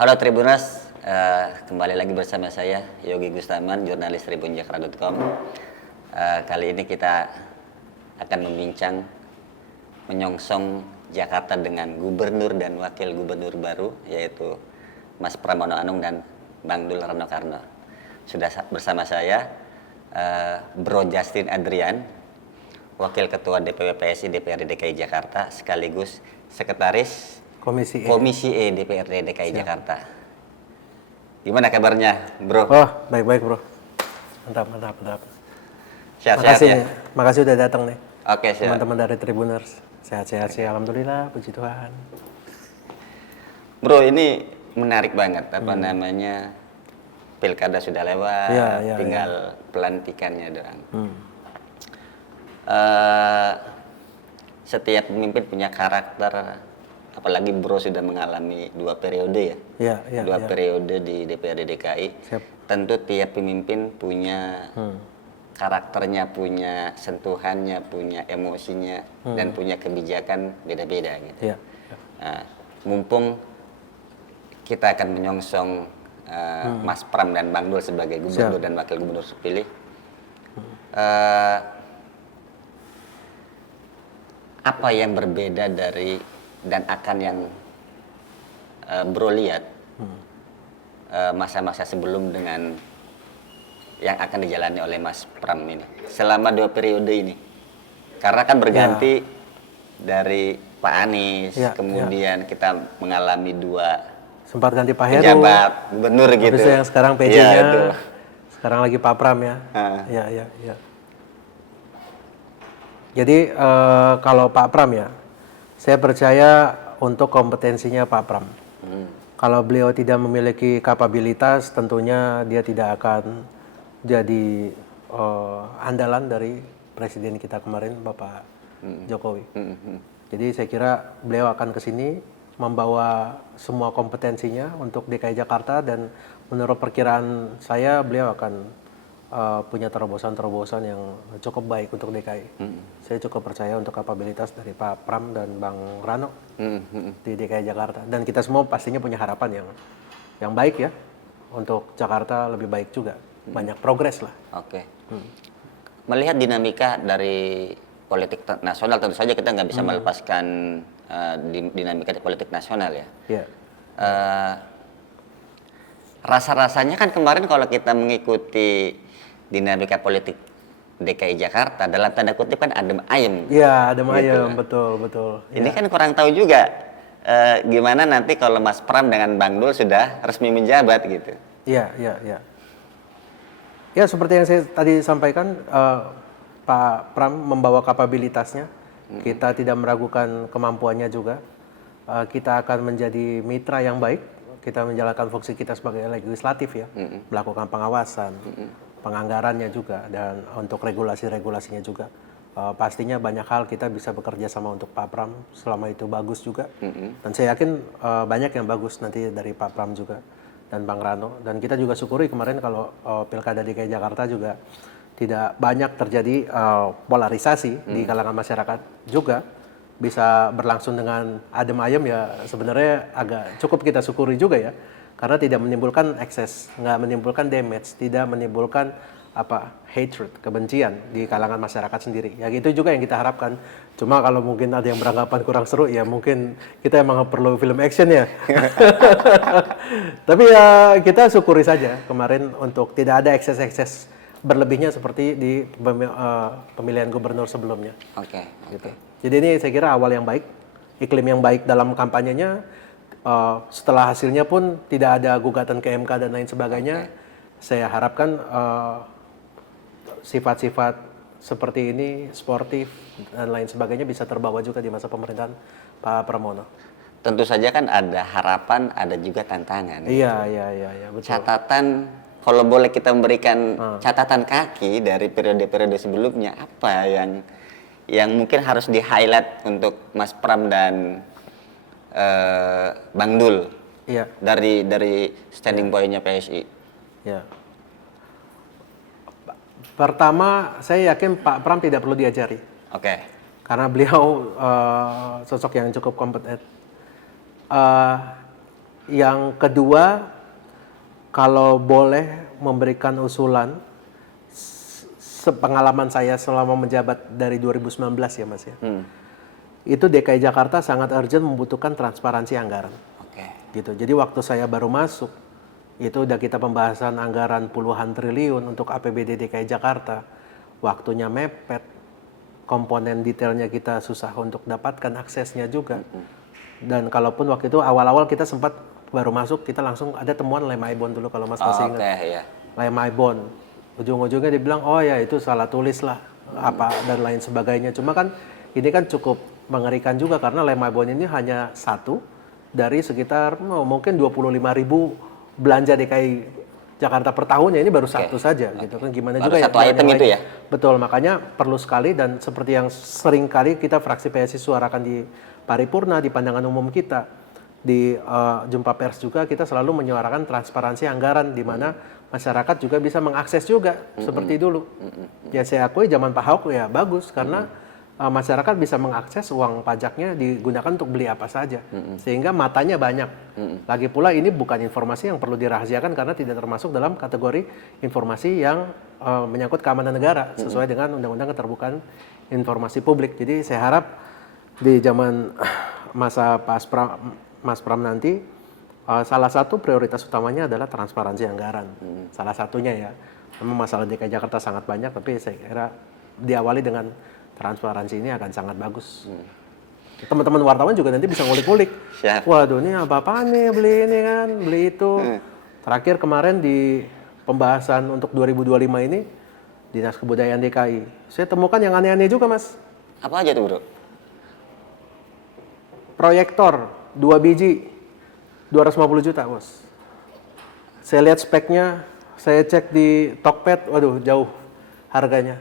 Halo Tribuners, kembali lagi bersama saya Yogi Gustaman, jurnalis tribunjakra.com. Kali ini kita akan membincang menyongsong Jakarta dengan gubernur dan wakil gubernur baru, yaitu Mas Pramono Anung dan Bang Dul Rano Karno. Sudah bersama saya Bro Justin Adrian, Wakil Ketua DPW PSI DPRD DKI Jakarta, sekaligus Sekretaris Komisi E DPRD DKI Jakarta. Gimana kabarnya, Bro? Oh, baik-baik, Bro. Mantap. Sehat-sehat ya? Makasih udah datang nih. Oke, siap. Teman-teman dari Tribuners. Sehat-sehat sih, alhamdulillah, puji Tuhan. Bro, ini menarik banget, namanya, pilkada sudah lewat, tinggal pelantikannya doang. Setiap pemimpin punya karakter, apalagi Bro sudah mengalami 2 periode ya, dua periode di DPRD DKI. Siap. Tentu tiap pemimpin punya karakternya, punya sentuhannya, punya emosinya, dan punya kebijakan beda-beda gitu. Nah, mumpung kita akan menyongsong Mas Pram dan Bang Dul sebagai gubernur dan wakil gubernur terpilih, apa yang berbeda dari dan akan yang Bro lihat masa-masa sebelum dengan yang akan dijalani oleh Mas Pram ini selama 2 periode ini, karena kan berganti dari Pak Anies, kemudian kita mengalami 2 sempat ganti Pak Heru, pejabat gubernur gitu. Habis yang sekarang PJ-nya, sekarang lagi Pak Pram ya. Ya. Jadi kalau Pak Pram ya, saya percaya untuk kompetensinya Pak Pram. Kalau beliau tidak memiliki kapabilitas, tentunya dia tidak akan jadi andalan dari presiden kita kemarin, Bapak Jokowi. Jadi saya kira beliau akan ke sini membawa semua kompetensinya untuk DKI Jakarta, dan menurut perkiraan saya beliau akan punya terobosan-terobosan yang cukup baik untuk DKI. Saya cukup percaya untuk kapabilitas dari Pak Pram dan Bang Rano di DKI Jakarta. Dan kita semua pastinya punya harapan yang baik ya, untuk Jakarta lebih baik juga. Banyak progres lah. Oke. Melihat dinamika dari politik nasional, tentu saja kita nggak bisa melepaskan dinamika di politik nasional ya. Rasa-rasanya kan kemarin kalau kita mengikuti dinamika politik DKI Jakarta, dalam tanda kutip kan adem ayem. Iya, adem gitu. ayem, betul. Ini kan kurang tahu juga gimana nanti kalau Mas Pram dengan Bang Dul sudah resmi menjabat gitu. Iya. Ya, seperti yang saya tadi sampaikan, Pak Pram membawa kapabilitasnya. Kita tidak meragukan kemampuannya juga. Kita akan menjadi mitra yang baik. Kita menjalankan fungsi kita sebagai legislatif ya, melakukan pengawasan, penganggarannya juga, dan untuk regulasi-regulasinya juga. Pastinya banyak hal kita bisa bekerja sama untuk Pak Pram, selama itu bagus juga. Dan saya yakin banyak yang bagus nanti dari Pak Pram juga dan Bang Rano. Dan kita juga syukuri kemarin kalau pilkada DKI Jakarta juga tidak banyak terjadi polarisasi di kalangan masyarakat juga. Bisa berlangsung dengan adem ayem ya, sebenarnya agak cukup kita syukuri juga ya, karena tidak menimbulkan ekses, nggak menimbulkan damage, tidak menimbulkan hatred, kebencian di kalangan masyarakat sendiri. Ya itu juga yang kita harapkan. Cuma kalau mungkin ada yang beranggapan kurang seru ya, mungkin kita emang perlu film action ya. Tapi ya kita syukuri saja kemarin untuk tidak ada ekses-ekses berlebihnya seperti di pemilihan gubernur sebelumnya. Oke. Jadi ini saya kira awal yang baik, iklim yang baik dalam kampanyenya. Setelah hasilnya pun tidak ada gugatan ke MK dan lain sebagainya. Saya harapkan sifat-sifat seperti ini, sportif dan lain sebagainya, bisa terbawa juga di masa pemerintahan Pak Pramono. Tentu saja kan ada harapan, ada juga tantangan. Iya, betul. Catatan, kalau boleh kita memberikan catatan kaki dari periode-periode sebelumnya, apa yang mungkin harus di-highlight untuk Mas Pram dan Bang Dul dari standing point-nya PSI? Ya. Pertama, saya yakin Pak Pram tidak perlu diajari. Karena beliau sosok yang cukup kompeten. Yang kedua, kalau boleh memberikan usulan, sepengalaman saya selama menjabat dari 2019 ya Mas ya, itu DKI Jakarta sangat urgent membutuhkan transparansi anggaran. Oke. Gitu. Jadi waktu saya baru masuk, itu udah kita pembahasan anggaran puluhan triliun untuk APBD DKI Jakarta. Waktunya mepet, komponen detailnya kita susah untuk dapatkan aksesnya juga. Dan kalaupun waktu itu awal-awal kita sempat baru masuk, kita langsung ada temuan lem ibon dulu kalau Mas masih ingat. Oke, ya. Lem ibon. Ujung-ujungnya dibilang, oh ya itu salah tulis lah, apa dan lain sebagainya. Cuma kan ini kan cukup mengerikan juga karena lem ibon ini hanya satu dari sekitar mungkin 25.000 belanja DKI Jakarta per tahun ya, ini baru satu saja gitu kan. Gimana Baru juga satu ya item yang itu lain. ya? Betul, makanya perlu sekali dan seperti yang sering kali kita fraksi PSI suarakan di paripurna, di pandangan umum kita, di jumpa pers juga kita selalu menyuarakan transparansi anggaran di mana masyarakat juga bisa mengakses juga seperti dulu. Ya saya akui zaman Pak Ahok ya bagus karena masyarakat bisa mengakses uang pajaknya digunakan untuk beli apa saja sehingga matanya banyak. Lagi pula ini bukan informasi yang perlu dirahasiakan karena tidak termasuk dalam kategori informasi yang menyangkut keamanan negara sesuai dengan Undang-Undang Keterbukaan Informasi Publik. Jadi saya harap di zaman masa Mas Pram nanti salah satu prioritas utamanya adalah transparansi anggaran. Salah satunya ya. Memang masalah DKI Jakarta sangat banyak tapi saya kira diawali dengan transparansi ini akan sangat bagus. Teman-teman wartawan juga nanti bisa ngulik-ngulik. Siap. Waduh ini apa-apaan nih beli ini kan, beli itu. Terakhir kemarin di pembahasan untuk 2025 ini Dinas Kebudayaan DKI. Saya temukan yang aneh-aneh juga Mas. Apa aja tuh, Bro? Proyektor 2 biji 250 juta bos. Saya lihat speknya, saya cek di Tokped, waduh jauh harganya.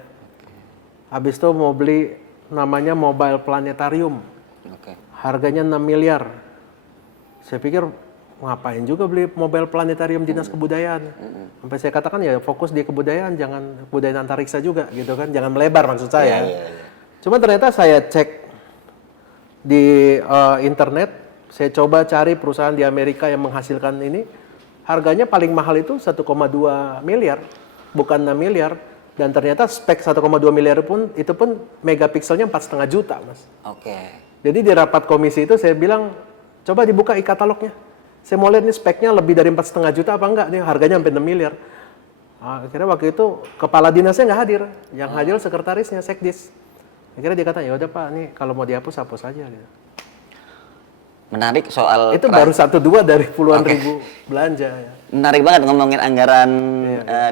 Habis itu mau beli namanya mobile planetarium, Oke. harganya 6 miliar. Saya pikir ngapain juga beli mobile planetarium Dinas Kebudayaan. Sampai saya katakan ya fokus di kebudayaan, jangan kebudayaan antariksa juga gitu kan, jangan melebar maksud saya. Iya. Cuma ternyata saya cek di internet, saya coba cari perusahaan di Amerika yang menghasilkan ini, harganya paling mahal itu 1,2 miliar, bukan 6 miliar. Dan ternyata spek 1,2 miliar pun, itu pun megapikselnya 4,5 juta, Mas. Oke. Jadi di rapat komisi itu saya bilang, coba dibuka e-katalognya. Saya mau lihat nih speknya lebih dari 4,5 juta apa enggak, nih harganya sampai 6 miliar. Akhirnya waktu itu kepala dinasnya nggak hadir, yang hadir sekretarisnya, sekdis. Akhirnya dia kata, ya udah Pak, nih kalau mau dihapus hapus aja. Gitu. Menarik soal Itu baru 1-2 dari puluhan ribu belanja. Ya. Menarik banget ngomongin anggaran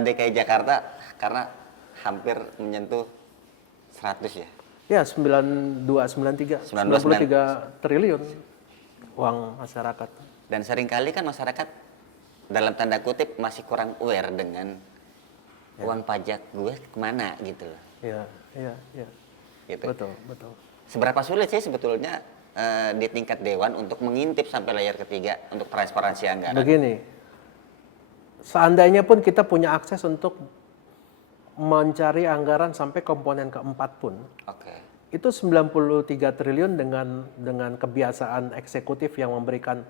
DKI Jakarta karena hampir menyentuh 100 ya. Ya, 92, 93, 93 triliun uang masyarakat. Dan seringkali kan masyarakat dalam tanda kutip masih kurang aware dengan uang pajak gue kemana gitu loh. Iya. Gitu. Betul. Seberapa sulit sih sebetulnya di tingkat dewan untuk mengintip sampai layar ketiga untuk transparansi anggaran? Begini, seandainya pun kita punya akses untuk mencari anggaran sampai komponen keempat pun, itu 93 triliun dengan kebiasaan eksekutif yang memberikan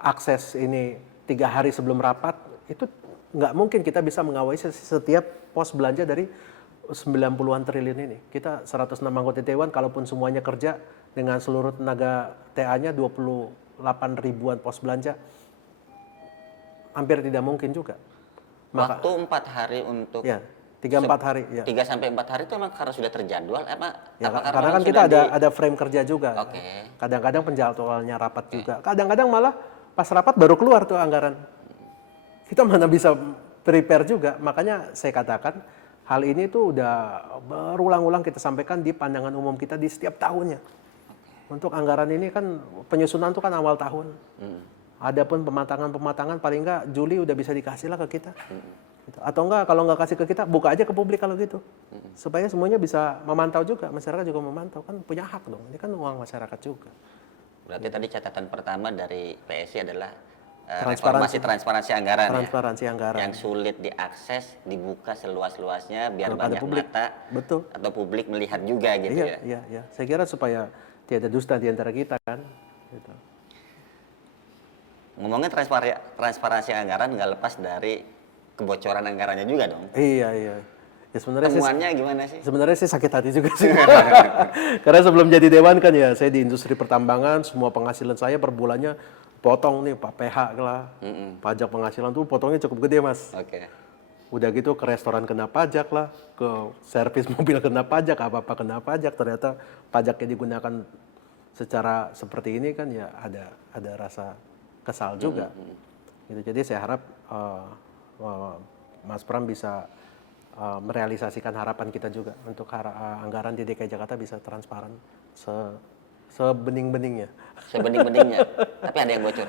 akses ini 3 hari sebelum rapat, itu nggak mungkin kita bisa mengawasi setiap pos belanja dari 90-an triliun ini. Kita 106 anggota dewan, kalaupun semuanya kerja dengan seluruh tenaga TA-nya 28 ribuan pos belanja, hampir tidak mungkin juga. Waktu 4 hari untuk ya 3-4 hari ya. 3-4 hari itu memang karena sudah terjadwal Ya, karena kan kita ada frame kerja juga. Kadang-kadang penjadwalannya rapat juga. Kadang-kadang malah pas rapat baru keluar tuh anggaran. Kita mana bisa prepare juga. Makanya saya katakan hal ini tuh udah berulang-ulang kita sampaikan di pandangan umum kita di setiap tahunnya. Untuk anggaran ini kan penyusunan tuh kan awal tahun. Adapun pematangan paling enggak Juli udah bisa dikasih lah ke kita. Atau enggak kalau nggak kasih ke kita buka aja ke publik kalau gitu. Supaya semuanya bisa memantau juga, masyarakat juga memantau, kan punya hak dong. Ini kan uang masyarakat juga. Berarti tadi catatan pertama dari PSI adalah transparansi anggaran. Transparansi anggaran. Yang sulit diakses, dibuka seluas-luasnya biar banyak publik. mata atau publik melihat juga gitu ya. Iya. Saya kira supaya tiada dusta di antara kita kan. Gitu. Ngomongin transparansi anggaran nggak lepas dari kebocoran anggarannya juga dong. Iya, iya. Ya Temuannya gimana sih? sebenarnya sih sakit hati juga sih. Karena sebelum jadi dewan kan ya saya di industri pertambangan, semua penghasilan saya per bulannya potong nih Pak PH lah. Pajak penghasilan tuh potongnya cukup gede, Mas. Oke. Udah gitu ke restoran kena pajak lah, ke servis mobil kena pajak, apa-apa kena pajak. Ternyata pajaknya digunakan secara seperti ini kan ya ada rasa kesal juga. Gitu. Jadi saya harap Mas Pram bisa merealisasikan harapan kita juga untuk anggaran di DKI Jakarta bisa transparan sebening-beningnya. Sebening-beningnya. Tapi ada yang bocor.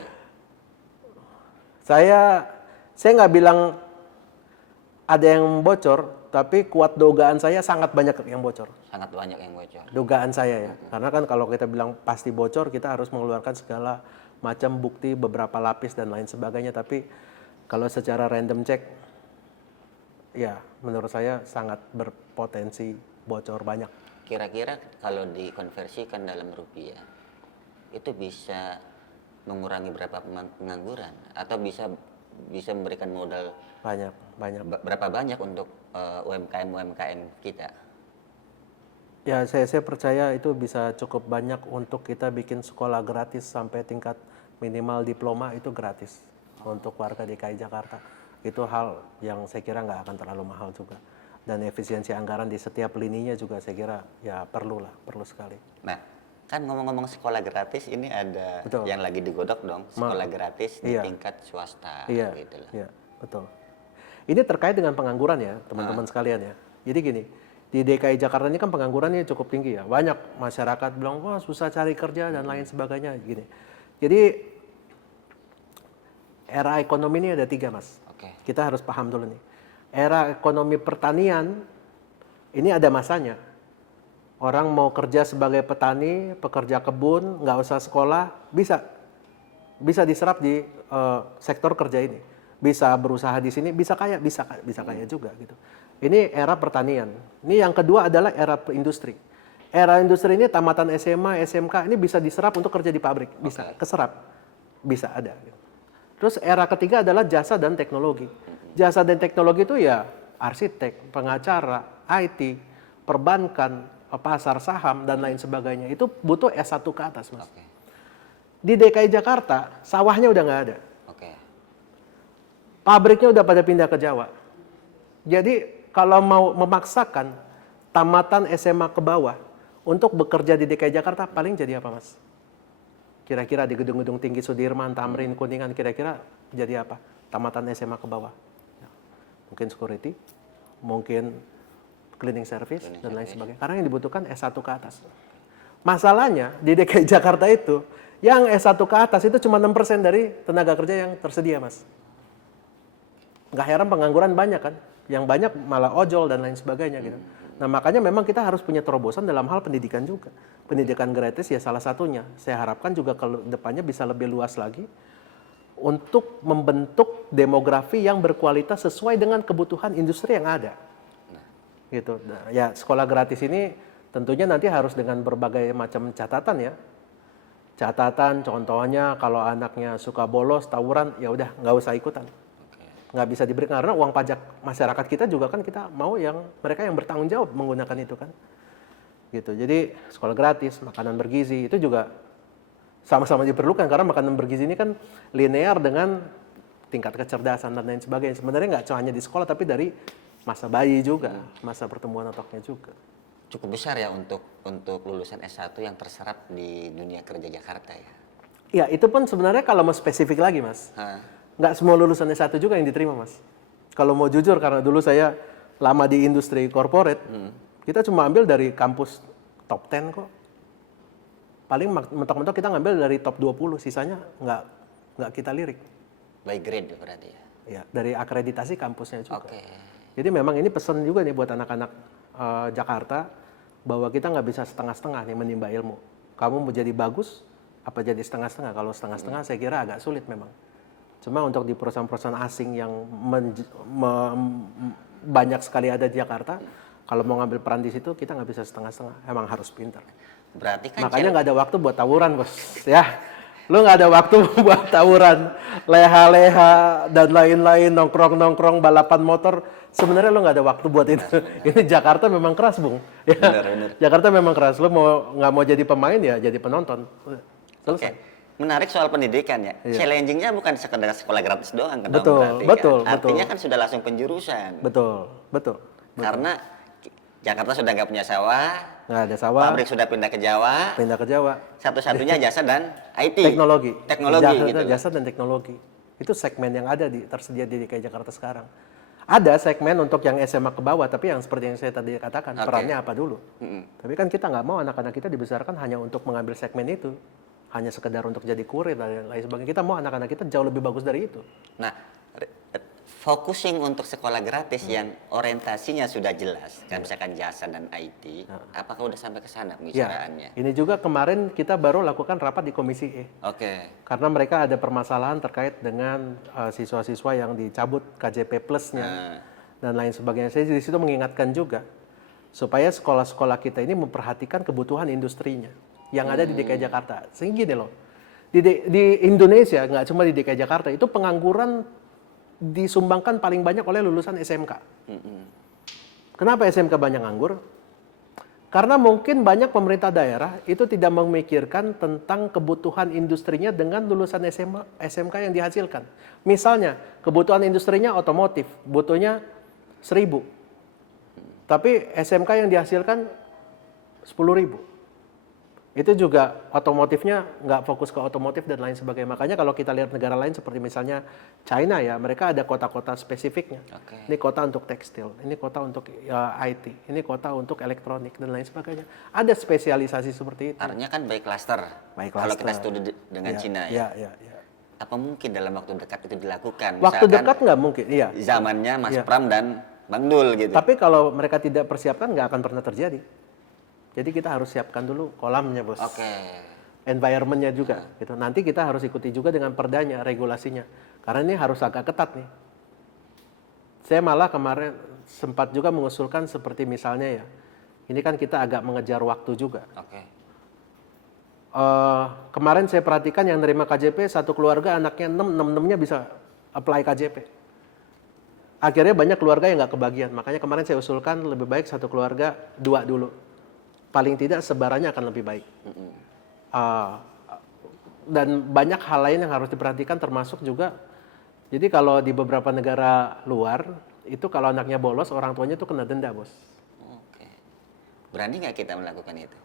Saya nggak bilang ada yang bocor, tapi kuat dugaan saya sangat banyak yang bocor. Sangat banyak yang bocor. Dugaan saya ya, karena kan kalau kita bilang pasti bocor, kita harus mengeluarkan segala macam bukti, beberapa lapis dan lain sebagainya. Tapi kalau secara random check, ya menurut saya sangat berpotensi bocor banyak. Kira-kira kalau dikonversikan dalam rupiah, itu bisa mengurangi berapa pengangguran atau bisa memberikan modal Banyak. berapa banyak untuk UMKM kita? Ya saya percaya itu bisa cukup banyak untuk kita bikin sekolah gratis sampai tingkat minimal diploma itu gratis untuk warga DKI Jakarta. Itu hal yang saya kira nggak akan terlalu mahal juga. Dan efisiensi anggaran di setiap lininya juga saya kira ya perlu sekali. Nah, kan ngomong-ngomong sekolah gratis, ini ada Betul. yang lagi digodok dong, sekolah gratis di Iya. tingkat swasta. Iya, Gitu loh. iya, betul. Ini terkait dengan pengangguran ya, teman-teman sekalian ya. Jadi gini, di DKI Jakarta ini kan penganggurannya cukup tinggi ya. Banyak masyarakat bilang, wah susah cari kerja dan lain sebagainya. Gini. Jadi, era ekonomi ini ada 3, Mas. Oke. Kita harus paham dulu nih. Era ekonomi pertanian, ini ada masanya. Orang mau kerja sebagai petani, pekerja kebun, nggak usah sekolah, bisa diserap di sektor kerja ini. Bisa berusaha di sini, bisa kaya juga gitu. Ini era pertanian. Ini yang kedua adalah era industri. Era industri ini tamatan SMA, SMK ini bisa diserap untuk kerja di pabrik, bisa keserap, bisa ada. Gitu. Terus era ketiga adalah jasa dan teknologi. Jasa dan teknologi itu ya arsitek, pengacara, IT, perbankan, pasar saham dan lain sebagainya. Itu butuh S1 ke atas, Mas. Oke. Di DKI Jakarta sawahnya udah nggak ada. Oke. Pabriknya udah pada pindah ke Jawa. Jadi kalau mau memaksakan tamatan SMA ke bawah untuk bekerja di DKI Jakarta paling jadi apa, Mas? Kira-kira di gedung-gedung tinggi Sudirman, Tamrin, Kuningan kira-kira jadi apa? Tamatan SMA ke bawah. Ya. Mungkin security, mungkin cleaning service dan lain sebagainya. Karena yang dibutuhkan S1 ke atas. Masalahnya di DKI Jakarta itu yang S1 ke atas itu cuma 6% dari tenaga kerja yang tersedia, Mas. Nggak heran pengangguran banyak kan, yang banyak malah ojol dan lain sebagainya gitu. Nah makanya memang kita harus punya terobosan dalam hal pendidikan juga. Pendidikan gratis ya salah satunya. Saya harapkan juga ke depannya bisa lebih luas lagi untuk membentuk demografi yang berkualitas sesuai dengan kebutuhan industri yang ada. Gitu. Nah, ya sekolah gratis ini tentunya nanti harus dengan berbagai macam catatan ya. Catatan contohnya kalau anaknya suka bolos, tawuran, ya udah nggak usah ikutan. Nggak bisa diberikan karena uang pajak masyarakat kita juga kan kita mau yang mereka yang bertanggung jawab menggunakan itu kan gitu. Jadi sekolah gratis, makanan bergizi itu juga sama-sama diperlukan karena makanan bergizi ini kan linear dengan tingkat kecerdasan dan lain sebagainya. Sebenarnya nggak cuma hanya di sekolah tapi dari masa bayi juga, masa pertumbuhan otaknya juga. Cukup besar ya untuk lulusan S1 yang terserap di dunia kerja Jakarta ya. Ya itu pun sebenarnya kalau mau spesifik lagi, Mas. Nggak semua lulusan S1 juga yang diterima, Mas. Kalau mau jujur, karena dulu saya lama di industri corporate, kita cuma ambil dari kampus top 10 kok. Paling mentok-mentok kita ngambil dari top 20, sisanya nggak kita lirik. By grade berarti ya? Ya, dari akreditasi kampusnya juga. Oke. Jadi memang ini pesan juga nih buat anak-anak Jakarta, bahwa kita nggak bisa setengah-setengah nih menimba ilmu. Kamu mau jadi bagus, apa jadi setengah-setengah? Kalau setengah-setengah saya kira agak sulit memang. Cuma untuk di perusahaan-perusahaan asing yang banyak sekali ada di Jakarta, kalau mau ngambil peran di situ kita nggak bisa setengah-setengah, emang harus pintar. Berarti kan makanya nggak ada waktu buat tawuran, bos. Ya, Lu nggak ada waktu buat tawuran, leha-leha dan lain-lain, nongkrong-nongkrong, balapan motor. Sebenarnya lu nggak ada waktu buat itu. Ini Jakarta memang keras, Bung. Ya. Benar. Jakarta memang keras. Lu nggak mau jadi pemain ya jadi penonton. Oke. Selesai. Menarik soal pendidikan ya. Challenging-nya bukan sekedar sekolah gratis doang kan, Betul, berarti betul, kan. Artinya kan sudah langsung penjurusan. Betul. Karena Jakarta sudah nggak punya sawah, Nggak ada sawah, pabrik sudah pindah ke Jawa, pindah ke Jawa. satu-satunya jasa dan IT. Teknologi. Teknologi gitu. Jasa dan teknologi. Itu segmen yang ada tersedia di DKI Jakarta sekarang. Ada segmen untuk yang SMA ke bawah, tapi yang seperti yang saya tadi katakan, perannya apa dulu. Tapi kan kita nggak mau anak-anak kita dibesarkan hanya untuk mengambil segmen itu. Hanya sekedar untuk jadi kurir dan lain sebagainya. Kita mau anak-anak kita jauh lebih bagus dari itu. Nah, focusing untuk sekolah gratis yang orientasinya sudah jelas, kan misalkan jasa dan IT, apakah udah sampai ke sana pembicaraannya? Ini juga kemarin kita baru lakukan rapat di Komisi E. Oke. Karena mereka ada permasalahan terkait dengan siswa-siswa yang dicabut KJP Plus-nya dan lain sebagainya. Saya di situ mengingatkan juga supaya sekolah-sekolah kita ini memperhatikan kebutuhan industrinya yang ada di DKI Jakarta. Sehingga gini loh, di Indonesia, nggak cuma di DKI Jakarta, itu pengangguran disumbangkan paling banyak oleh lulusan SMK. Kenapa SMK banyak nganggur? Karena mungkin banyak pemerintah daerah itu tidak memikirkan tentang kebutuhan industrinya dengan lulusan SMK yang dihasilkan. Misalnya, kebutuhan industrinya otomotif, butuhnya 1.000. Tapi SMK yang dihasilkan 10.000. Itu juga otomotifnya nggak fokus ke otomotif dan lain sebagainya. Makanya kalau kita lihat negara lain seperti misalnya China ya, mereka ada kota-kota spesifiknya. Ini kota untuk tekstil, ini kota untuk IT, ini kota untuk elektronik dan lain sebagainya. Ada spesialisasi seperti itu. Artinya kan by cluster. Kalau kita studi dengan Cina ya. Apa mungkin dalam waktu dekat itu dilakukan? Waktu dekat nggak mungkin, iya. Zamannya Mas Pram dan Bang Dul gitu. Tapi kalau mereka tidak persiapkan nggak akan pernah terjadi. Jadi kita harus siapkan dulu kolamnya, Bos. Environment-nya juga. Gitu. Nanti kita harus ikuti juga dengan perdanya, regulasinya. Karena ini harus agak ketat nih. Saya malah kemarin sempat juga mengusulkan seperti misalnya ya, ini kan kita agak mengejar waktu juga. Kemarin saya perhatikan yang nerima KJP, satu keluarga anaknya 6-6-nya bisa apply KJP. Akhirnya banyak keluarga yang nggak kebagian. Makanya kemarin saya usulkan lebih baik satu keluarga 2 dulu. Paling tidak sebarannya akan lebih baik. Dan banyak hal lain yang harus diperhatikan termasuk juga, jadi kalau di beberapa negara luar, itu kalau anaknya bolos, orang tuanya itu kena denda, Bos. Berani nggak kita melakukan itu?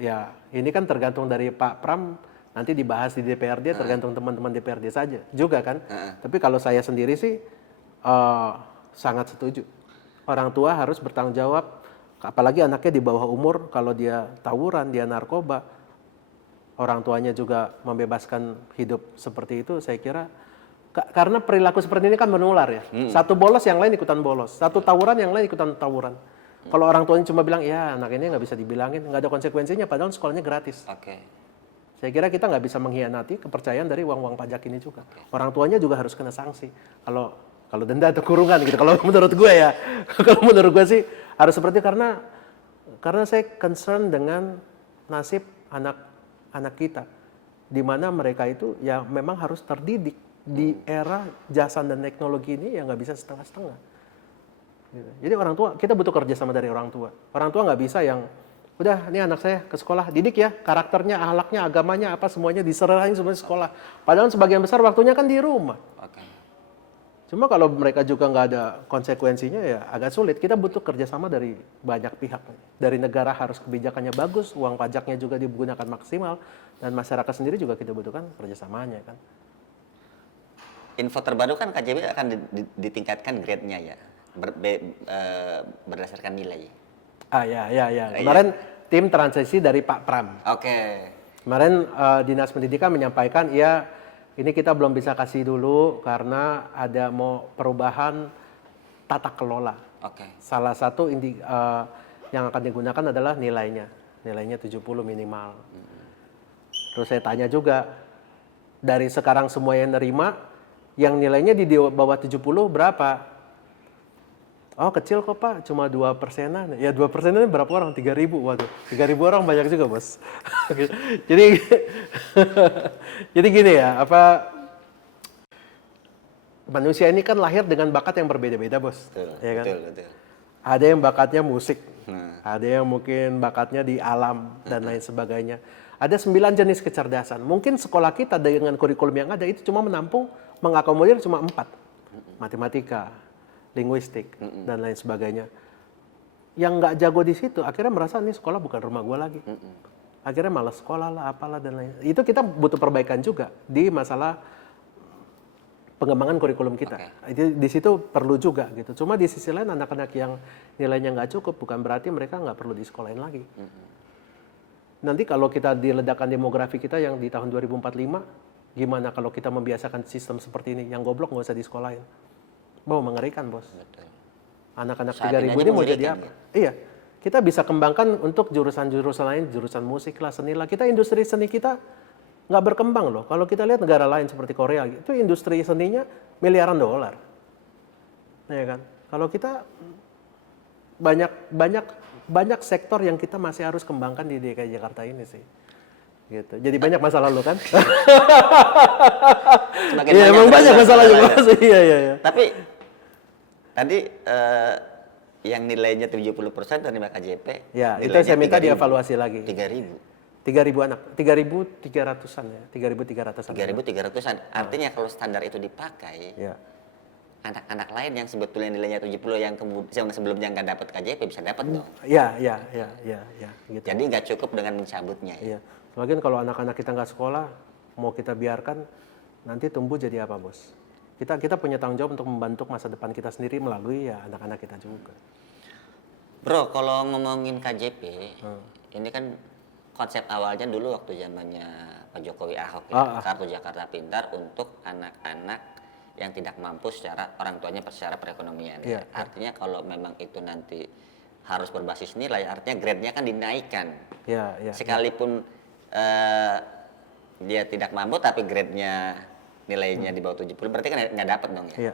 Ya, ini kan tergantung dari Pak Pram, nanti dibahas di DPRD, tergantung teman-teman DPRD saja juga kan. Tapi kalau saya sendiri sih sangat setuju. Orang tua harus bertanggung jawab. Apalagi anaknya di bawah umur, kalau dia tawuran, dia narkoba, orang tuanya juga membebaskan hidup seperti itu, saya kira karena perilaku seperti ini kan menular ya. Satu bolos, yang lain ikutan bolos. Satu tawuran, yang lain ikutan tawuran. Kalau orang tuanya cuma bilang, ya anak ini nggak bisa dibilangin, nggak ada konsekuensinya, padahal sekolahnya gratis. Saya kira kita nggak bisa mengkhianati kepercayaan dari uang-uang pajak ini juga. Orang tuanya juga harus kena sanksi. Kalau denda atau kurungan gitu. Kalau menurut gue ya, kalau menurut gue sih harus seperti karena saya concern dengan nasib anak kita, di mana mereka itu ya memang harus terdidik di era jasa dan teknologi ini yang nggak bisa setengah-setengah. Gitu. Jadi orang tua kita butuh kerjasama dari orang tua. Orang tua nggak bisa yang udah ini anak saya ke sekolah didik ya karakternya, akhlaknya, agamanya apa semuanya diserahin semuanya sekolah. Padahal sebagian besar waktunya kan di rumah. Cuma kalau mereka juga nggak ada konsekuensinya ya agak sulit. Kita butuh kerjasama dari banyak pihak. Dari negara harus kebijakannya bagus, uang pajaknya juga digunakan maksimal, dan masyarakat sendiri juga kita butuhkan kerjasamanya kan. Info terbaru kan KJP akan ditingkatkan grade-nya ya, berdasarkan nilai. Ya. Kemarin tim transisi dari Pak Pram. Kemarin Dinas Pendidikan menyampaikan ini kita belum bisa kasih dulu karena ada mau perubahan tata kelola. Salah satu yang akan digunakan adalah nilainya 70 minimal. Terus saya tanya juga, dari sekarang semua yang nerima, yang nilainya di bawah 70 berapa? Oh kecil kok Pak, cuma 2%-an. Ya 2%-an berapa orang? 3.000. Waduh, 3.000 orang banyak juga bos. Jadi, jadi gini ya, manusia ini kan lahir dengan bakat yang berbeda-beda bos. Betul, Ya kan? betul. Ada yang bakatnya musik, Nah, ada yang mungkin bakatnya di alam dan lain sebagainya. Ada 9 jenis kecerdasan. Mungkin sekolah kita dengan kurikulum yang ada itu cuma menampung, mengakomodir cuma 4. Matematika, linguistik, dan lain sebagainya. Yang nggak jago di situ, akhirnya merasa ini sekolah bukan rumah gue lagi. Akhirnya malas sekolah lah, apalah, dan lain. Itu kita butuh perbaikan juga di masalah pengembangan kurikulum kita. Itu, di situ perlu juga gitu. Cuma di sisi lain anak-anak yang nilainya nggak cukup, bukan berarti mereka nggak perlu disekolahin lagi. Nanti kalau kita di ledakan demografi kita yang di tahun 2045, gimana kalau kita membiasakan sistem seperti ini, yang goblok nggak usah disekolahin. Wow, mengerikan bos. Anak-anak 3.000 ini mau jadi apa? Iya, kita bisa kembangkan untuk jurusan-jurusan lain, jurusan musik lah, seni lah. Kita industri seni kita nggak berkembang loh. Kalau kita lihat negara lain seperti Korea, itu industri seninya miliaran dolar. Ya kan? Kalau kita banyak sektor yang kita masih harus kembangkan di DKI Jakarta ini sih. Gitu. Jadi banyak masalah lo kan? Iya, emang banyak masalahnya Mas. Iya. Tapi tadi yang nilainya 70% terima KJP. Ya, itu saya minta dievaluasi lagi. 3.000 anak. 3.300-an ya. 3.300-an. 3.300-an. Artinya kalau standar itu dipakai, ya. Anak-anak lain yang sebetulnya nilainya 70 yang sebelumnya nggak dapat KJP bisa dapat dong. Iya, gitu. Jadi nggak cukup dengan mencabutnya. Ya? Iya. Lagian kalau anak-anak kita nggak sekolah, mau kita biarkan, nanti tumbuh jadi apa bos? Kita punya tanggung jawab untuk membantu masa depan kita sendiri melalui ya anak-anak kita juga. Bro, kalau ngomongin KJP, ini kan konsep awalnya dulu waktu zamannya Pak Jokowi Ahok ya, Kartu Jakarta Pintar untuk anak-anak yang tidak mampu secara orang tuanya secara perekonomian. Iya, artinya kalau memang itu nanti harus berbasis nilai, artinya grade-nya kan dinaikkan. Iya. Sekalipun dia tidak mampu tapi grade-nya nilainya di bawah 70, berarti kan nggak dapat dong ya. Iya.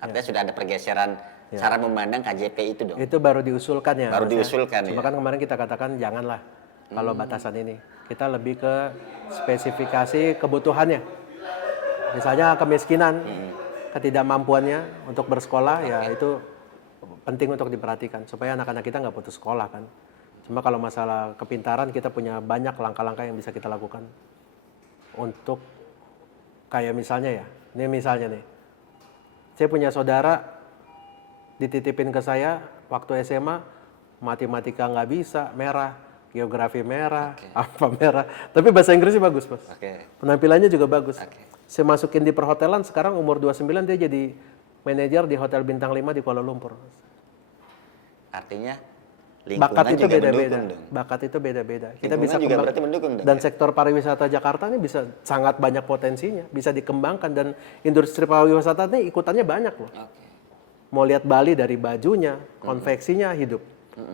Artinya sudah ada pergeseran cara memandang KJP itu dong. Itu baru diusulkan ya. Baru diusulkan ya. Cuma kan kemarin kita katakan janganlah kalau batasan ini. Kita lebih ke spesifikasi kebutuhannya. Misalnya kemiskinan, ketidakmampuannya untuk bersekolah ya itu penting untuk diperhatikan supaya anak-anak kita nggak putus sekolah kan. Cuma kalau masalah kepintaran kita punya banyak langkah-langkah yang bisa kita lakukan untuk kayak misalnya ya, ini misalnya nih, saya punya saudara dititipin ke saya waktu SMA, matematika nggak bisa, merah, geografi merah, apa merah, tapi bahasa Inggrisnya bagus bos, penampilannya juga bagus. Saya masukin di perhotelan, sekarang umur 29 dia jadi manajer di Hotel Bintang 5 di Kuala Lumpur. Artinya bakat itu juga beda-beda. dong. Bakat itu beda-beda. Kita Lingkungan bisa juga berarti mendukung dong. Dan sektor pariwisata Jakarta ini bisa sangat banyak potensinya, bisa dikembangkan dan industri pariwisata ini ikutannya banyak loh. Mau lihat Bali dari bajunya, konveksinya hidup.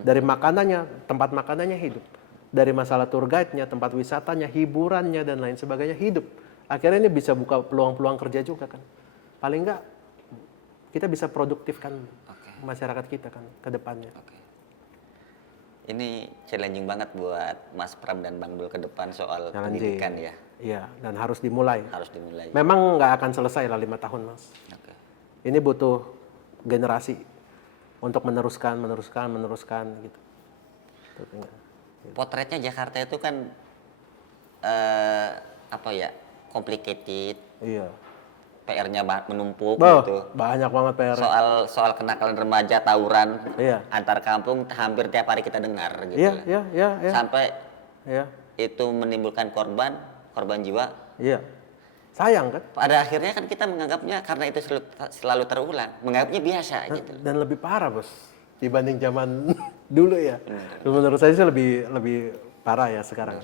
Dari makanannya, tempat makanannya hidup. Dari masalah tour guide-nya, tempat wisatanya, hiburannya dan lain sebagainya hidup. Akhirnya ini bisa buka peluang-peluang kerja juga kan. Paling enggak kita bisa produktifkan masyarakat kita kan ke depannya. Ini challenging banget buat Mas Pram dan Bang Dul ke depan soal pendidikan ya. Iya, dan harus dimulai. Harus dimulai. Memang nggak akan selesai lah 5 tahun mas. Ini butuh generasi untuk meneruskan gitu. Potretnya Jakarta itu kan complicated. Iya. PR-nya menumpuk gitu. Banyak banget PR. Soal kenakalan remaja, tawuran antar kampung hampir tiap hari kita dengar gitu. Iya. Sampai itu menimbulkan korban jiwa. Iya. Sayang kan? Pada akhirnya kan kita menganggapnya karena itu selalu terulang, menganggapnya biasa gitu. Dan lebih parah bos dibanding zaman dulu ya. Menurut saya sih lebih parah ya sekarang.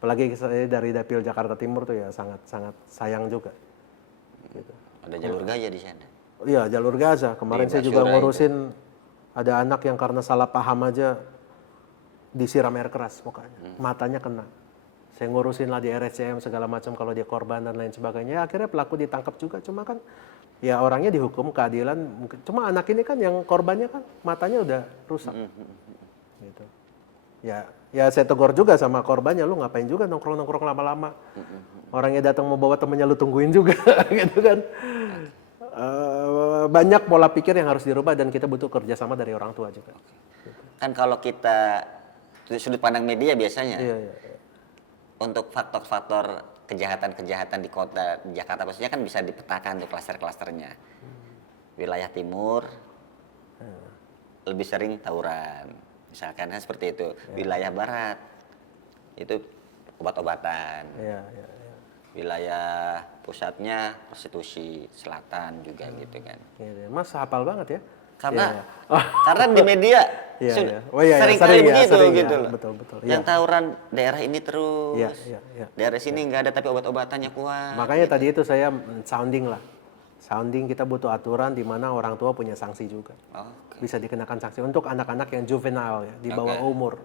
Apalagi saya dari Dapil Jakarta Timur tuh ya sangat sayang juga. Gitu. Ada jalur Gaza di sana. Iya, jalur Gaza. Kemarin saya juga ngurusin ada anak yang karena salah paham aja disiram air keras mukanya. Matanya kena. Saya ngurusin lah di RSCM segala macam kalau dia korban dan lain sebagainya. Akhirnya pelaku ditangkap juga. Cuma kan ya orangnya dihukum keadilan. Cuma anak ini kan yang korbannya kan matanya udah rusak. Gitu. Ya saya tegur juga sama korbannya, lu ngapain juga nongkrong-nongkrong lama-lama. Orangnya datang mau bawa temennya lu tungguin juga, gitu kan. Banyak pola pikir yang harus dirubah dan kita butuh kerjasama dari orang tua juga. Kan kalau kita sudut pandang media biasanya Iya. untuk faktor-faktor kejahatan-kejahatan di kota di Jakarta khususnya kan bisa dipetakan tuh klaster-klasternya. Wilayah timur lebih sering tawuran, misalkan kan seperti itu. Wilayah barat itu obat-obatan. Iya. Wilayah pusatnya prostitusi, selatan juga gitu kan. Iya. Mas hafal banget ya. Karena Iya. karena di media Iya. Oh, iya, sering sering kali ya, begitu sering ya. gitu loh. Betul. Yang Iya. tawuran daerah ini terus, Iya. daerah sini nggak ada tapi obat-obatannya kuat. Makanya tadi itu saya sounding lah. Sounding kita butuh aturan di mana orang tua punya sanksi juga. Oke. Bisa dikenakan sanksi untuk anak-anak yang juvenile ya, di bawah Oke. umur.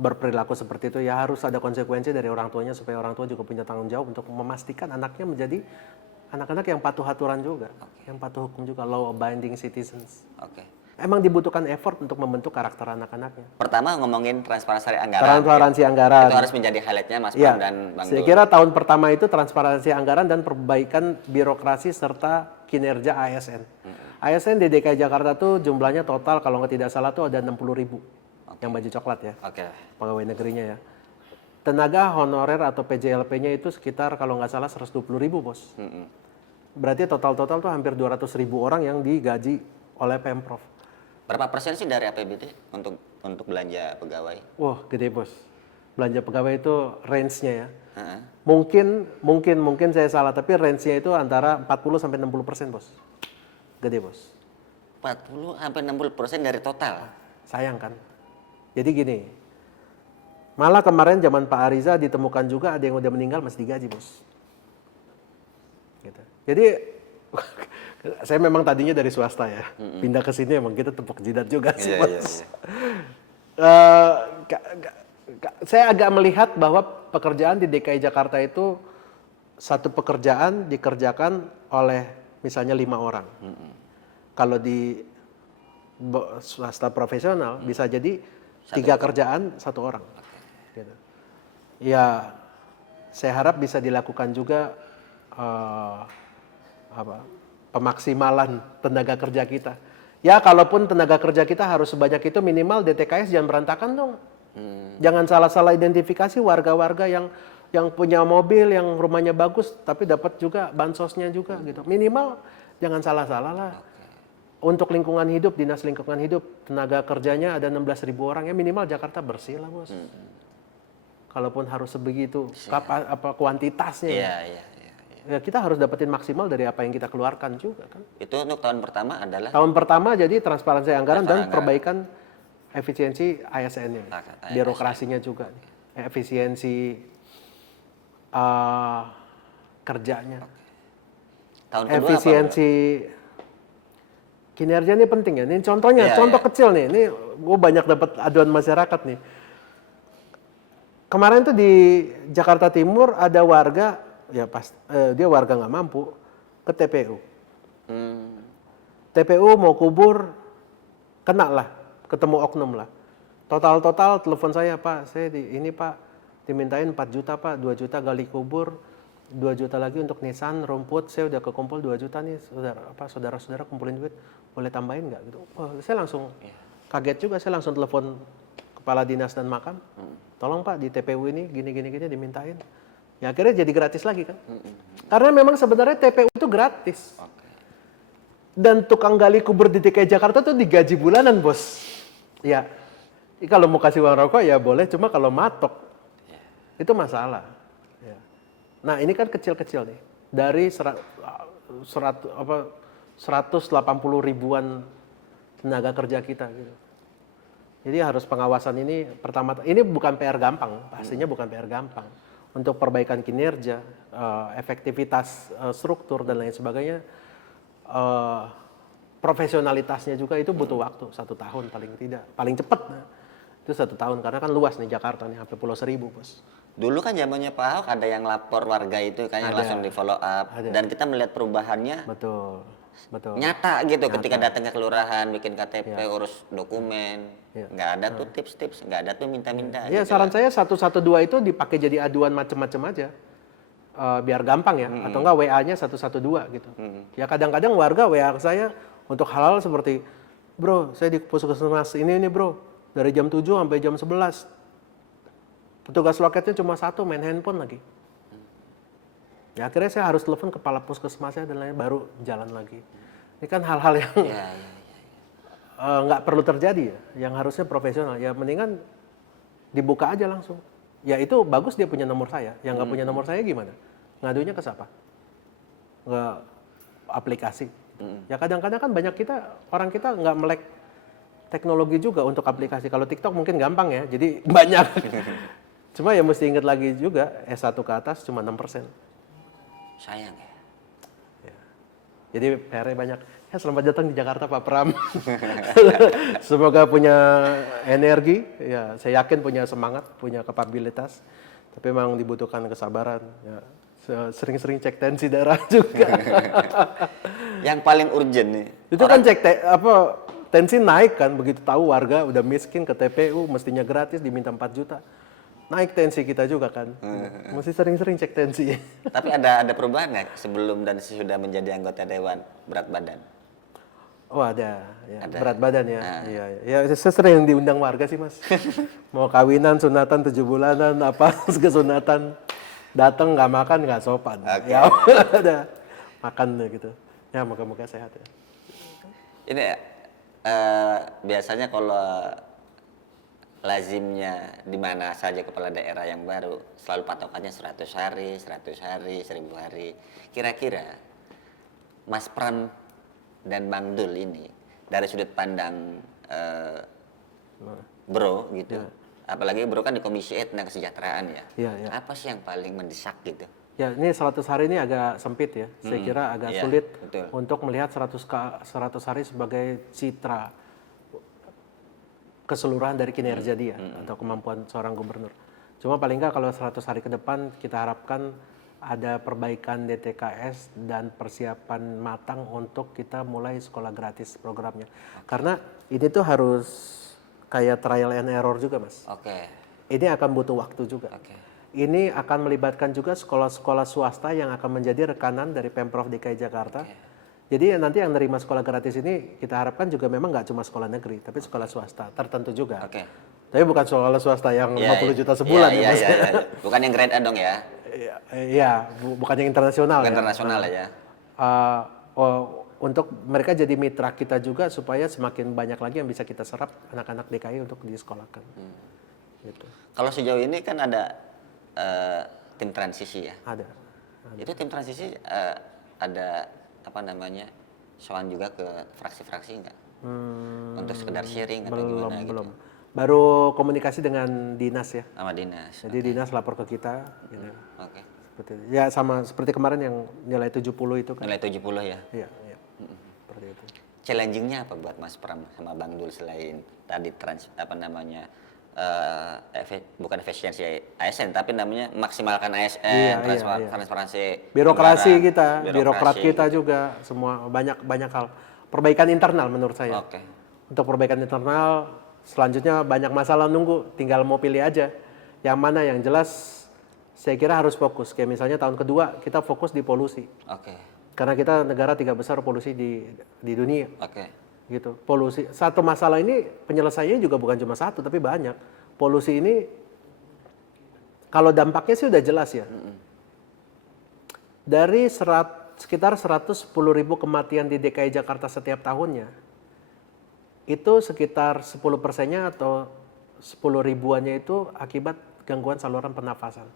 Berperilaku seperti itu ya harus ada konsekuensi dari orang tuanya supaya orang tua juga punya tanggung jawab untuk memastikan anaknya menjadi anak-anak yang patuh aturan juga, yang patuh hukum juga, law abiding citizens. Oke. Emang dibutuhkan effort untuk membentuk karakter anak-anaknya. Pertama ngomongin transparansi anggaran. Transparansi anggaran. Itu harus menjadi highlightnya Mas Ya, Pram dan Bang saya Dul. kira tahun pertama itu transparansi anggaran dan perbaikan birokrasi serta kinerja ASN. ASN di DKI Jakarta tuh jumlahnya total kalau nggak tidak salah tuh ada 60.000 yang baju coklat ya, Oke. pegawai negerinya ya. Tenaga honorer atau PJLP-nya itu sekitar kalau nggak salah 120.000 bos. Berarti total-total tuh hampir 200.000 orang yang digaji oleh Pemprov. Berapa persen sih dari APBD untuk belanja pegawai? Wah gede bos. Belanja pegawai itu range-nya ya. Heeh. Mungkin saya salah, tapi range-nya itu antara 40-60% bos. Gede bos. 40 sampai 60% dari total. Sayang kan. Jadi gini, malah kemarin zaman Pak Ariza ditemukan juga ada yang udah meninggal masih digaji bos. Gitu. Jadi saya memang tadinya dari swasta ya, pindah ke sini emang kita tepuk jidat juga sih bos. Saya agak melihat bahwa pekerjaan di DKI Jakarta itu satu pekerjaan dikerjakan oleh misalnya 5 orang. Kalau di swasta profesional bisa jadi 3 kerjaan 1 orang. Gitu. Ya, saya harap bisa dilakukan juga pemaksimalan tenaga kerja kita. Ya, kalaupun tenaga kerja kita harus sebanyak itu minimal DTKS jangan berantakan dong. Jangan salah-salah identifikasi warga-warga yang punya mobil, yang rumahnya bagus, tapi dapat juga bansosnya juga gitu. Minimal jangan salah-salah lah. Untuk lingkungan hidup, dinas lingkungan hidup, tenaga kerjanya ada 16.000 orang, ya minimal Jakarta bersih lah bos. Kalaupun harus sebegitu, kuantitasnya. Iya. Ya kita harus dapetin maksimal dari apa yang kita keluarkan juga kan. Itu untuk tahun pertama adalah Tahun pertama jadi transparansi anggaran dan perbaikan efisiensi ASN-nya, birokrasinya juga, efisiensi kerjanya, tahun kedua efisiensi kinerja ini penting ya. Ini contohnya, contoh kecil nih. Ini gue banyak dapat aduan masyarakat nih. Kemarin tuh di Jakarta Timur ada warga, ya dia warga nggak mampu ke TPU. TPU mau kubur, kena lah, ketemu oknum lah. Total telepon saya, Pak, saya ini Pak dimintain 4 juta Pak, 2 juta gali kubur, 2 juta lagi untuk nisan, rumput, saya udah kekumpul 2 juta nih, saudara-saudara kumpulin duit, boleh tambahin nggak gitu. Oh, saya langsung kaget juga, saya langsung telepon kepala dinas dan makam, tolong Pak di TPU ini gini dimintain. Ya akhirnya jadi gratis lagi kan. Karena memang sebenarnya TPU itu gratis. Dan tukang gali kubur di DKI Jakarta tuh digaji bulanan bos. Ya, kalau mau kasih uang rokok ya boleh, cuma kalau matok itu masalah. Ya. Nah ini kan kecil-kecil nih, dari 180 ribuan tenaga kerja kita gitu. Jadi harus pengawasan ini pertama, ini bukan PR gampang, pastinya bukan PR gampang. Untuk perbaikan kinerja, efektivitas struktur dan lain sebagainya, profesionalitasnya juga itu butuh waktu 1 tahun paling tidak, paling cepat. Itu 1 tahun karena kan luas nih Jakarta nih sampai Pulau Seribu, Bos. Dulu kan zamannya Pak Ahok ada yang lapor warga itu kayaknya Ada. langsung di follow up Ada. dan kita melihat perubahannya Betul. Betul. nyata gitu ketika datang ke kelurahan bikin KTP Ya. urus dokumen Ya. nggak ada tuh tips-tips nggak ada tuh minta-minta Ya, gitu. saran saya 112 itu dipakai jadi aduan macam-macam aja. Biar gampang ya, atau enggak WA-nya 112 gitu. Ya kadang-kadang warga WA ke saya untuk hal-hal seperti, bro, saya di puskesmas ini bro, dari jam 7 sampai jam 11. Petugas loketnya cuma satu, main handphone lagi. Ya akhirnya saya harus telepon kepala puskesmasnya dan lain baru jalan lagi. Ini kan hal-hal yang Ya, ya. nggak perlu terjadi ya, yang harusnya profesional. Ya mendingan dibuka aja langsung. Ya itu bagus dia punya nomor saya. Yang nggak punya nomor saya gimana? Ngadunya ke siapa? Nggak aplikasi. Ya kadang-kadang kan banyak orang kita nggak melek teknologi juga untuk aplikasi. Kalau TikTok mungkin gampang ya, jadi banyak. Cuma ya mesti ingat lagi juga, S1 ke atas cuma 6%. Sayang ya. Jadi PR-nya banyak. Ya selamat datang di Jakarta Pak Pram. Semoga punya energi, ya saya yakin punya semangat, punya kapabilitas. Tapi memang dibutuhkan kesabaran. Ya, sering-sering cek tensi darah juga. Yang paling urgent nih Itu kan tensi naik kan, begitu tahu warga udah miskin ke TPU mestinya gratis diminta 4 juta. Naik tensi kita juga kan. Mesti sering-sering cek tensi. tapi ada perubahan nggak sebelum dan sesudah menjadi anggota dewan berat badan? Oh ada, ya. Ada. Berat badan ya. Iya, iya. Ya saya sering diundang warga sih mas. Mau kawinan, sunatan, 7 bulanan, apa kesunatan, datang nggak makan nggak sopan. Oke. Ya ada makan gitu. Ya moga-moga sehat ya. Ini biasanya kalau lazimnya di mana saja kepala daerah yang baru selalu patokannya 100 hari, 100 hari, 1000 hari. Kira-kira Mas Pram dan Bang Dul ini dari sudut pandang bro gitu. Apalagi bro kan di Komisi E tentang kesejahteraan ya. Iya, iya. Apa sih yang paling mendesak gitu? Ya ini 100 hari ini agak sempit ya. Saya kira agak Iya, sulit betul. untuk melihat 100 hari sebagai citra keseluruhan dari kinerja dia atau kemampuan seorang gubernur. Cuma paling nggak kalau 100 hari ke depan kita harapkan ada perbaikan DTKS dan persiapan matang untuk kita mulai sekolah gratis programnya. Karena ini tuh harus kayak trial and error juga mas. Oke. Ini akan butuh waktu juga. Oke. Ini akan melibatkan juga sekolah-sekolah swasta yang akan menjadi rekanan dari Pemprov DKI Jakarta. Jadi nanti yang nerima sekolah gratis ini kita harapkan juga memang nggak cuma sekolah negeri, tapi sekolah swasta tertentu juga. Oke. Tapi bukan sekolah swasta yang Iya, 50 iya. juta sebulan Iya, ya mas. iya, iya. Bukan yang grade A dong ya. Iya, bukan yang internasional Bukan ya. internasional ya. Untuk mereka jadi mitra kita juga supaya semakin banyak lagi yang bisa kita serap anak-anak DKI untuk disekolahkan. Gitu. Kalau sejauh ini kan ada tim transisi ya. Ada. Itu tim transisi ada apa namanya soal juga ke fraksi-fraksi nggak? Untuk sekedar sharing atau gimana gitu? Belum. Baru komunikasi dengan dinas ya. Sama dinas. Jadi dinas lapor ke kita. Gitu. Oke. Seperti itu. Ya sama seperti kemarin yang nilai 70 itu kan. Nilai 70 ya. Iya, iya. Seperti itu. Challenging-nya apa buat Mas Pram sama Bang Dul selain tadi apa namanya bukan efisiensi ASN tapi namanya maksimalkan ASN, Iya. transparansi Birokrasi anggaran, kita, birokrat birokrasi. kita juga semua banyak hal. Perbaikan internal menurut saya. Oke. Untuk perbaikan internal selanjutnya banyak masalah nunggu, tinggal mau pilih aja. Yang mana yang jelas saya kira harus fokus. Kayak misalnya tahun kedua kita fokus di polusi. Oke. Karena kita negara 3 besar polusi di dunia. Oke. Gitu. Polusi. Satu masalah ini penyelesaiannya juga bukan cuma satu tapi banyak. Polusi ini kalau dampaknya sih udah jelas ya. Dari sekitar 110.000 kematian di DKI Jakarta setiap tahunnya, itu sekitar 10%-nya atau 10 ribuannya itu akibat gangguan saluran pernafasan.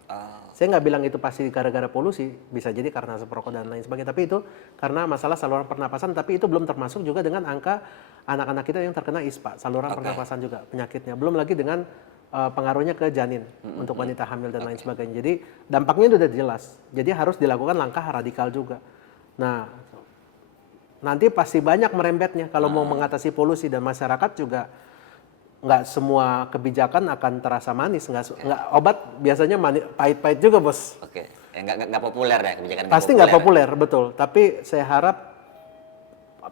Saya nggak bilang itu pasti gara-gara polusi, bisa jadi karena asap rokok dan lain sebagainya. Tapi itu karena masalah saluran pernafasan, tapi itu belum termasuk juga dengan angka anak-anak kita yang terkena ISPA, saluran pernafasan juga penyakitnya. Belum lagi dengan pengaruhnya ke janin untuk wanita hamil dan lain sebagainya. Jadi dampaknya itu udah jelas. Jadi harus dilakukan langkah radikal juga. Nah, nanti pasti banyak merembetnya kalau mau mengatasi polusi dan masyarakat juga nggak semua kebijakan akan terasa manis, nggak obat biasanya pahit-pahit juga bos. Oke. Nggak populer ya kebijakan Pasti nggak populer, betul. Tapi saya harap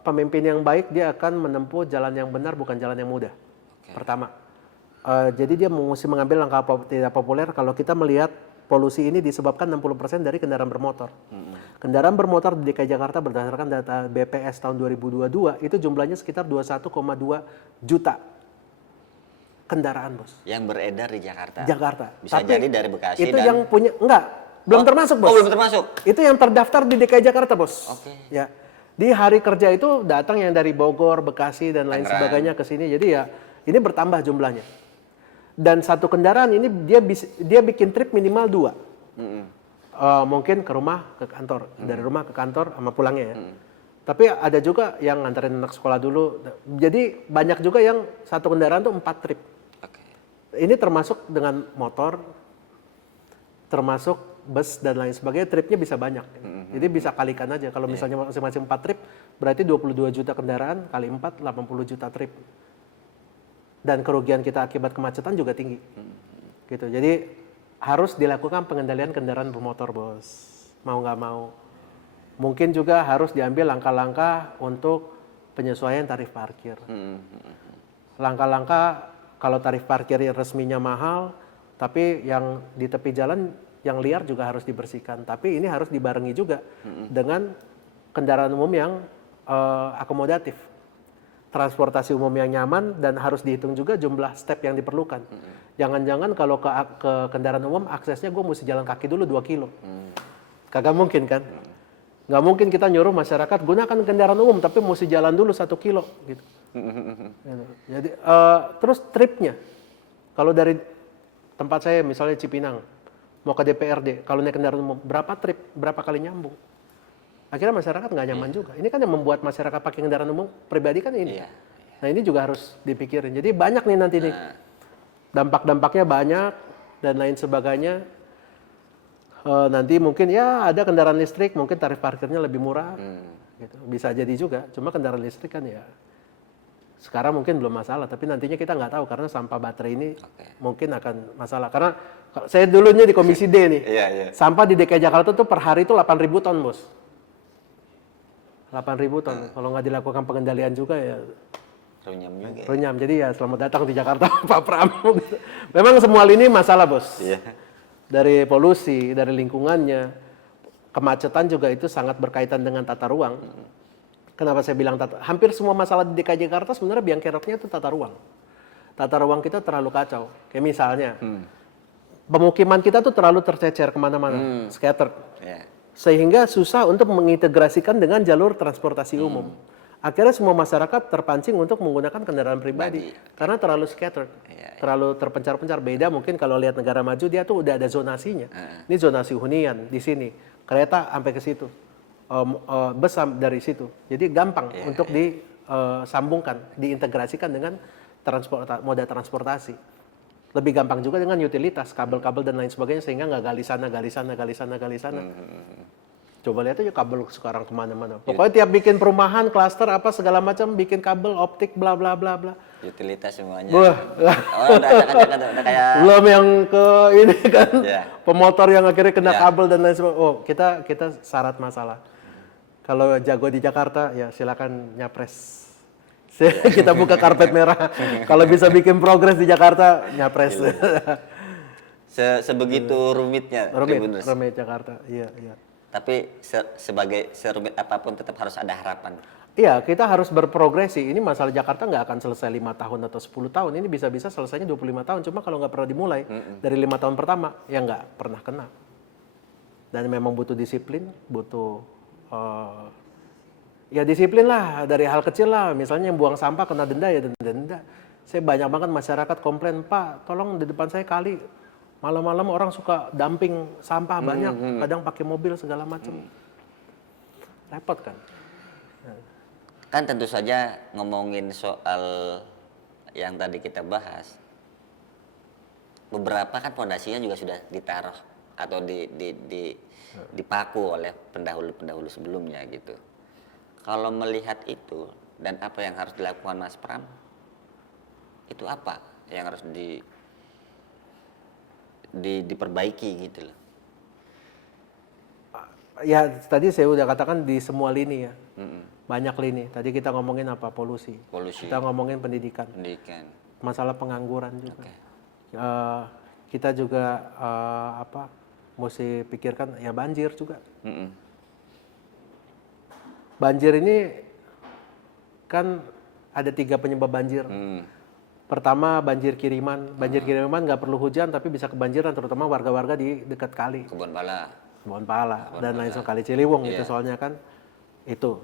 pemimpin yang baik dia akan menempuh jalan yang benar bukan jalan yang mudah. Pertama, jadi dia mesti mengambil langkah tidak populer kalau kita melihat polusi ini disebabkan 60% dari kendaraan bermotor. Kendaraan bermotor di DKI Jakarta berdasarkan data BPS tahun 2022 itu jumlahnya sekitar 21,2 juta kendaraan bos. Yang beredar di Jakarta. Jakarta. Bisa Tapi jadi dari Bekasi itu dan... yang punya belum termasuk bos. Oh, belum termasuk. Itu yang terdaftar di DKI Jakarta bos. Oke. Ya. Di hari kerja itu datang yang dari Bogor, Bekasi dan lain Tangerang. sebagainya ke sini. Jadi ya ini bertambah jumlahnya. Dan satu kendaraan ini dia bikin trip minimal 2. Mungkin ke rumah ke kantor, dari rumah ke kantor sama pulangnya ya. Tapi ada juga yang nganterin anak sekolah dulu. Jadi banyak juga yang satu kendaraan tuh 4 trip. Oke. Ini termasuk dengan motor, termasuk bus dan lain sebagainya, tripnya bisa banyak. Jadi bisa kalikan aja. Kalau misalnya masing-masing 4 trip, berarti 22 juta kendaraan kali 4, 80 juta trip. Dan kerugian kita akibat kemacetan juga tinggi. Gitu. Jadi harus dilakukan pengendalian kendaraan bermotor, bos. Mau nggak mau. Mungkin juga harus diambil langkah-langkah untuk penyesuaian tarif parkir. Langkah-langkah kalau tarif parkir resminya mahal, tapi yang di tepi jalan yang liar juga harus dibersihkan. Tapi ini harus dibarengi juga dengan kendaraan umum yang akomodatif. Transportasi umum yang nyaman dan harus dihitung juga jumlah step yang diperlukan. Jangan-jangan kalau ke kendaraan umum aksesnya gue mesti jalan kaki dulu 2 kilo. Kagak mungkin kan? Nggak mungkin kita nyuruh masyarakat gunakan kendaraan umum tapi mesti jalan dulu 1 kilo gitu. Jadi terus tripnya, kalau dari tempat saya misalnya Cipinang mau ke DPRD, kalau naik kendaraan umum berapa trip, berapa kali nyambung? Akhirnya masyarakat nggak nyaman juga. Ini kan yang membuat masyarakat pakai kendaraan umum pribadi kan ini. Nah ini juga harus dipikirin. Jadi banyak nih nanti nih dampak-dampaknya banyak dan lain sebagainya. Nanti mungkin ya ada kendaraan listrik, mungkin tarif parkirnya lebih murah, gitu. Bisa jadi juga. Cuma kendaraan listrik kan ya sekarang mungkin belum masalah, tapi nantinya kita nggak tahu karena sampah baterai ini mungkin akan masalah. Karena saya dulunya di Komisi D nih, sampah di DKI Jakarta tuh per hari itu 8.000 ton bos. 8.000 ton. Kalau nggak dilakukan pengendalian juga ya Runyam juga. Runyam. Jadi ya selamat datang di Jakarta Pak Pram. Memang semua lini masalah bos. Dari polusi, dari lingkungannya, kemacetan juga itu sangat berkaitan dengan tata ruang. Kenapa saya bilang hampir semua masalah di DKI Jakarta sebenarnya biang keroknya itu tata ruang. Tata ruang kita terlalu kacau. Kayak misalnya, pemukiman kita tuh terlalu tercecer kemana-mana, scattered. Sehingga susah untuk mengintegrasikan dengan jalur transportasi umum. Akhirnya semua masyarakat terpancing untuk menggunakan kendaraan pribadi karena terlalu scattered, terlalu terpencar-pencar. Beda mungkin kalau lihat negara maju dia tuh udah ada zonasinya. Ini zonasi hunian di sini, kereta sampai ke situ, bus dari situ. Jadi gampang untuk disambungkan, diintegrasikan dengan moda transportasi. Lebih gampang juga dengan utilitas, kabel-kabel dan lain sebagainya sehingga nggak gali sana. Coba lihat aja kabel sekarang kemana-mana. Pokoknya tiap bikin perumahan, klaster apa segala macam, bikin kabel optik, bla bla bla bla. Utilitas semuanya. Wah, udah kayak. belum yang ke ini kan, pemotor yang akhirnya kena kabel dan lain sebagainya. Oh, kita syarat masalah. Kalau jago di Jakarta, ya silakan nyapres. Kita buka karpet merah. Kalau bisa bikin progres di Jakarta, nyapres. Sebegitu rumitnya. Rumit Jakarta, iya. Tapi sebagai serumit apapun tetap harus ada harapan. Iya, kita harus berprogresi. Ini masalah Jakarta nggak akan selesai 5 tahun atau 10 tahun. Ini bisa-bisa selesainya 25 tahun. Cuma kalau nggak pernah dimulai dari 5 tahun pertama, ya nggak pernah kena. Dan memang butuh disiplin, butuh ya disiplin lah dari hal kecil lah. Misalnya yang buang sampah kena denda ya denda. Saya banyak banget masyarakat komplain, Pak, tolong di depan saya kali. Malam-malam orang suka dumping sampah banyak, kadang pakai mobil segala macam. Repot kan? Kan tentu saja ngomongin soal yang tadi kita bahas, beberapa kan fondasinya juga sudah ditaruh atau dipaku oleh pendahulu-pendahulu sebelumnya gitu. Kalau melihat itu dan apa yang harus dilakukan Mas Pram, itu apa yang harus diperbaiki gitu loh. Ya tadi saya udah katakan di semua lini ya. Mm-mm. Banyak lini. Tadi kita ngomongin apa? Polusi. Polusi, Kita ngomongin pendidikan. pendidikan. Masalah pengangguran juga. Oke. Kita juga mesti pikirkan ya banjir juga. Mm-mm. Banjir ini kan ada 3 penyebab banjir. Pertama banjir kiriman. Banjir kiriman nggak perlu hujan tapi bisa kebanjiran terutama warga-warga di dekat kali. Kebun pala. Kebon Pala dan lain sebagainya. Kali Ciliwung itu soalnya kan itu.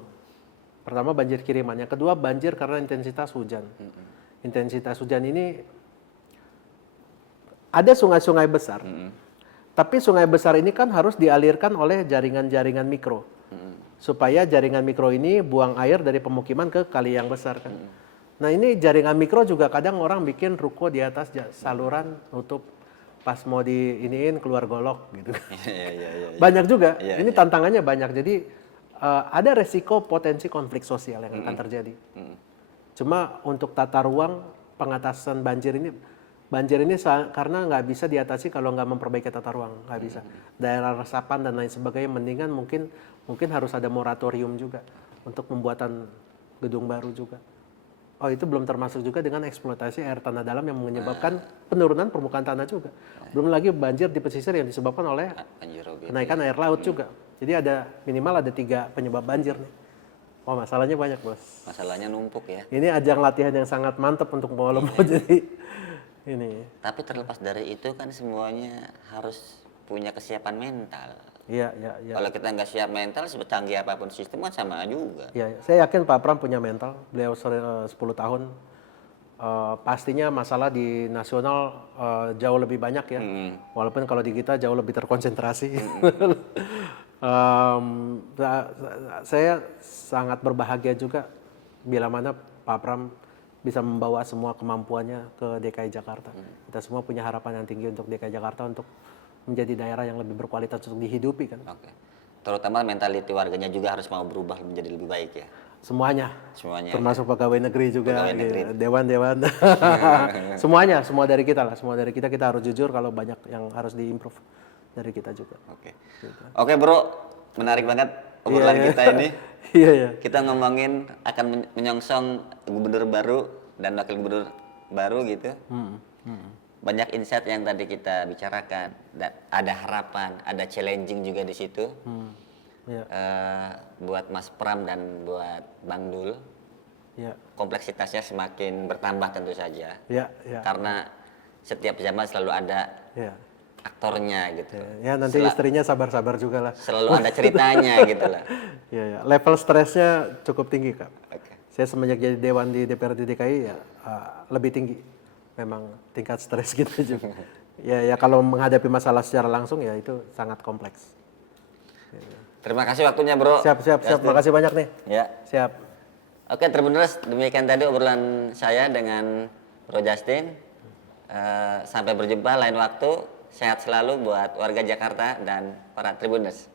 Pertama banjir kiriman. Yang kedua banjir karena intensitas hujan. Intensitas hujan ini ada sungai-sungai besar. Tapi sungai besar ini kan harus dialirkan oleh jaringan-jaringan mikro. Supaya jaringan mikro ini buang air dari pemukiman ke kali yang besar kan. Nah ini jaringan mikro juga kadang orang bikin ruko di atas saluran nutup pas mau diiniin keluar golok gitu. Iya. Banyak juga. Iya, Ini tantangannya banyak. Jadi ada resiko potensi konflik sosial yang akan terjadi. Cuma untuk tata ruang pengatasan banjir ini karena nggak bisa diatasi kalau nggak memperbaiki tata ruang, nggak bisa. Daerah resapan dan lain sebagainya mendingan mungkin harus ada moratorium juga untuk pembuatan gedung baru juga. Oh itu belum termasuk juga dengan eksploitasi air tanah dalam yang menyebabkan penurunan permukaan tanah juga. Belum lagi banjir di pesisir yang disebabkan oleh kenaikan air laut juga. Jadi minimal ada 3 penyebab banjir nih. Oh masalahnya banyak bos. Masalahnya numpuk ya. Ini ajang latihan yang sangat mantap untuk mau jadi ini. Tapi terlepas dari itu kan semuanya harus punya kesiapan mental. Iya. Kalau kita nggak siap mental, secanggih apapun sistem kan sama juga. Iya, saya yakin Pak Pram punya mental. Beliau 10 tahun. Pastinya masalah di nasional jauh lebih banyak ya. Walaupun kalau di kita jauh lebih terkonsentrasi. Saya sangat berbahagia juga bila mana Pak Pram bisa membawa semua kemampuannya ke DKI Jakarta. Kita semua punya harapan yang tinggi untuk DKI Jakarta untuk menjadi daerah yang lebih berkualitas untuk dihidupi kan. Oke. Terutama mentaliti warganya juga harus mau berubah menjadi lebih baik ya. Semuanya. Termasuk Ya. pegawai negeri juga, Pegawai negeri. dewan. Semua dari kita lah. Semua dari kita harus jujur kalau banyak yang harus diimprove dari kita juga. Oke. Oke bro, menarik banget obrolan kita ini. Iya. Kita ngomongin akan menyongsong gubernur baru dan wakil gubernur baru gitu. Banyak insight yang tadi kita bicarakan, dan ada harapan, ada challenging juga di situ. Buat Mas Pram dan buat Bang Dul, kompleksitasnya semakin bertambah tentu saja. Karena setiap zaman selalu ada aktornya gitu. Ya nanti istrinya sabar-sabar juga lah. Selalu ada ceritanya gitu lah. Level stresnya cukup tinggi Kak. Saya semenjak jadi dewan di DPRD DKI lebih tinggi. Memang tingkat stres kita juga. Ya kalau menghadapi masalah secara langsung ya itu sangat kompleks. Terima kasih waktunya bro. Siap. Makasih banyak nih. Ya. Siap. Oke Tribuners, demikian tadi obrolan saya dengan Bro Justin. Sampai berjumpa lain waktu. Sehat selalu buat warga Jakarta dan para Tribuners.